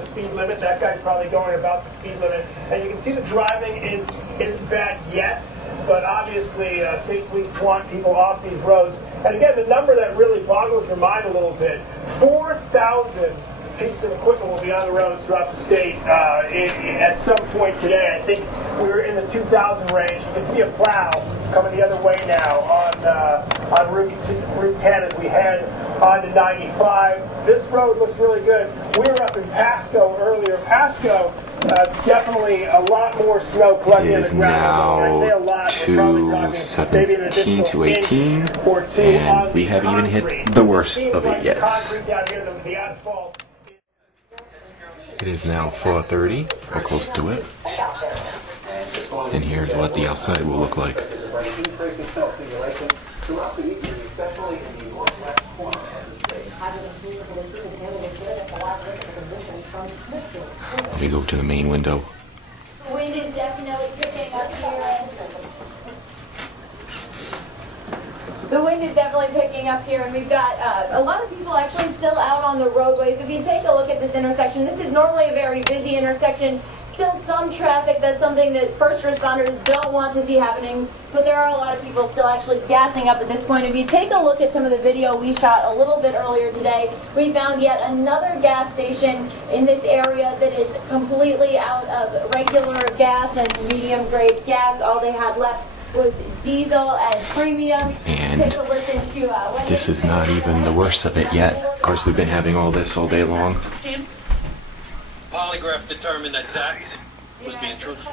the speed limit. That guy's probably going about the speed limit. And you can see the driving isn't bad yet, but obviously state police want people off these roads. And again, the number that really boggles your mind a little bit, 4,000 pieces of equipment will be on the roads throughout the state at some point today. I think we were in the 2,000 range. You can see a plow coming the other way now on Route 10 as we head on to 95. This road looks really good. We were up in Pasco earlier. Pasco, definitely a lot more snow collecting in the ground. When I say a lot, we're probably talking maybe an additional 2:18, or two, and we haven't even hit the worst of it yet. The asphalt. It is now 4:30, or close to it. And here's what the outside will look like. Let me go to the main window. The wind is definitely picking up here. The wind is definitely picking up here, and we've got a lot of people actually still out on the roadways. If you take a look at this intersection, this is normally a very busy intersection. Still some traffic. That's something that first responders don't want to see happening, but there are a lot of people still actually gassing up at this point. If you take a look at some of the video we shot a little bit earlier today, we found yet another gas station in this area that is completely out of regular gas and medium grade gas. All they had left was diesel and premium. And this is not even the worst of it yet. Of course, we've been having all this all day long. Polygraph determined that Zach was being truthful.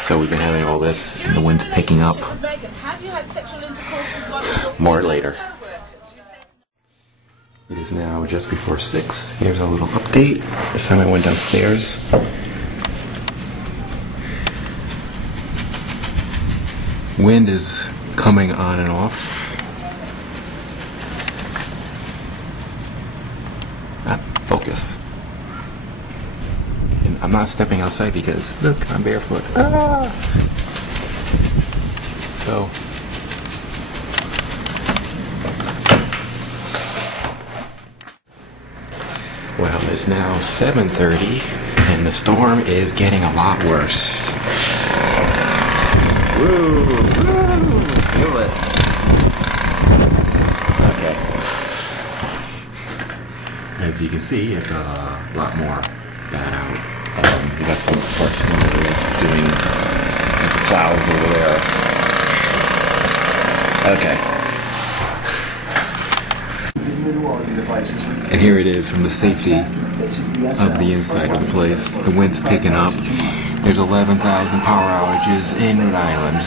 So we've been having all this, and the wind's picking up. More later. It is now just before 6. Here's a little update. This time I went downstairs. Wind is coming on and off. Focus. And I'm not stepping outside because, look, I'm barefoot. Ah! So, well, it's now 7:30 and the storm is getting a lot worse. Woo! Woo! Feel it. Okay. As you can see, it's a lot more bad out. We got some parts when we're doing like the plows over there. Okay. And here it is from the safety of the inside of the place. The wind's picking up. There's 11,000 power outages in Rhode Island.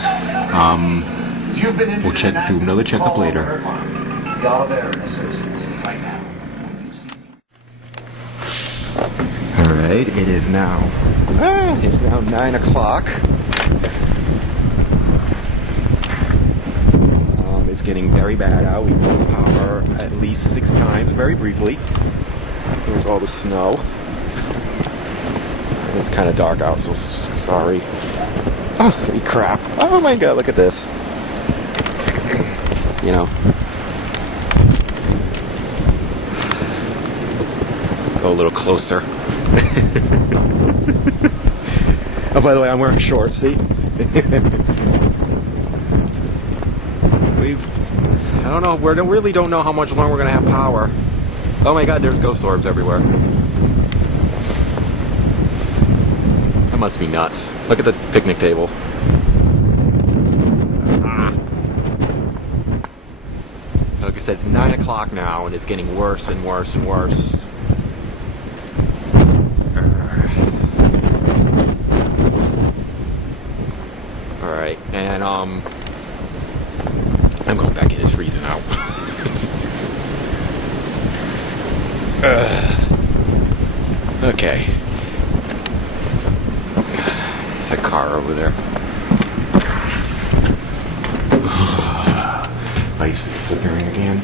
We'll do another checkup later. Alright, it is now 9 o'clock. It's getting very bad out. We've lost power at least 6 times, very briefly. There's all the snow. And it's kind of dark out, so sorry. Oh, holy crap. Oh my god, look at this. You know. Go a little closer. Oh, by the way, I'm wearing shorts, see? I don't know, we really don't know how much longer we're going to have power. Oh my god, there's ghost orbs everywhere. That must be nuts. Look at the picnic table. Like I said, it's 9 o'clock now, and it's getting worse and worse and worse. Alright, and I'm going back in, it's freezing out. Okay. There's a car over there. Lights flickering again.